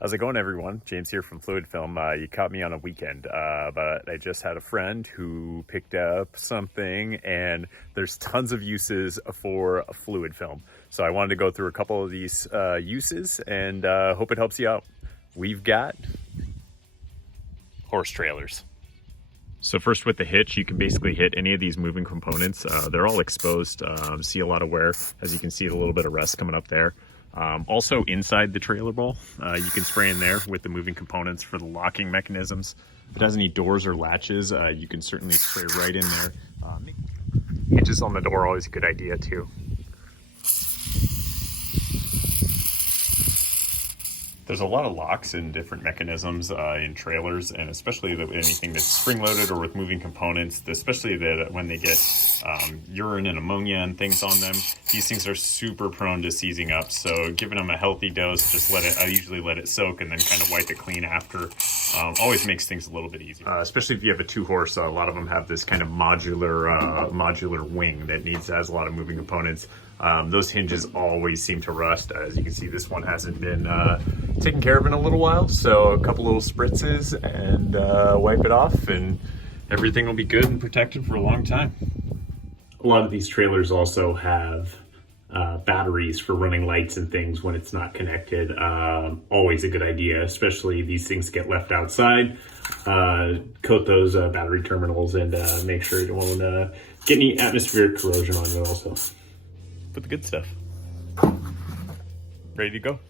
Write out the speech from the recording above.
How's it going, everyone? James here from Fluid Film. You caught me on a weekend, but I just had a friend who picked up something, and there's tons of uses for a fluid film. So I wanted to go through a couple of these uses and hope it helps you out. We've got horse trailers. So first, with the hitch, you can basically hit any of these moving components. They're all exposed, see a lot of wear. As you can see, a little bit of rust coming up there. Also inside the trailer bowl, you can spray in there with the moving components for the locking mechanisms. If it has any doors or latches, you can certainly spray right in there. Hinges on the door, always a good idea too. There's a lot of locks and different mechanisms in trailers, and especially anything that's spring-loaded or with moving components, especially that when they get urine and ammonia and things on them, these things are super prone to seizing up. So giving them a healthy dose, just I usually let it soak and then kind of wipe it clean after. Always makes things a little bit easier. Especially if you have a two-horse, a lot of them have this kind of modular wing that has a lot of moving components. Those hinges always seem to rust. As you can see, this one hasn't been taken care of in a little while, so a couple little spritzes and wipe it off, and everything will be good and protected for a long time. A lot of these trailers also have batteries for running lights and things when it's not connected. Always a good idea, especially these things get left outside. Coat those battery terminals and make sure you don't want to get any atmospheric corrosion on you also. Put the good stuff. Ready to go.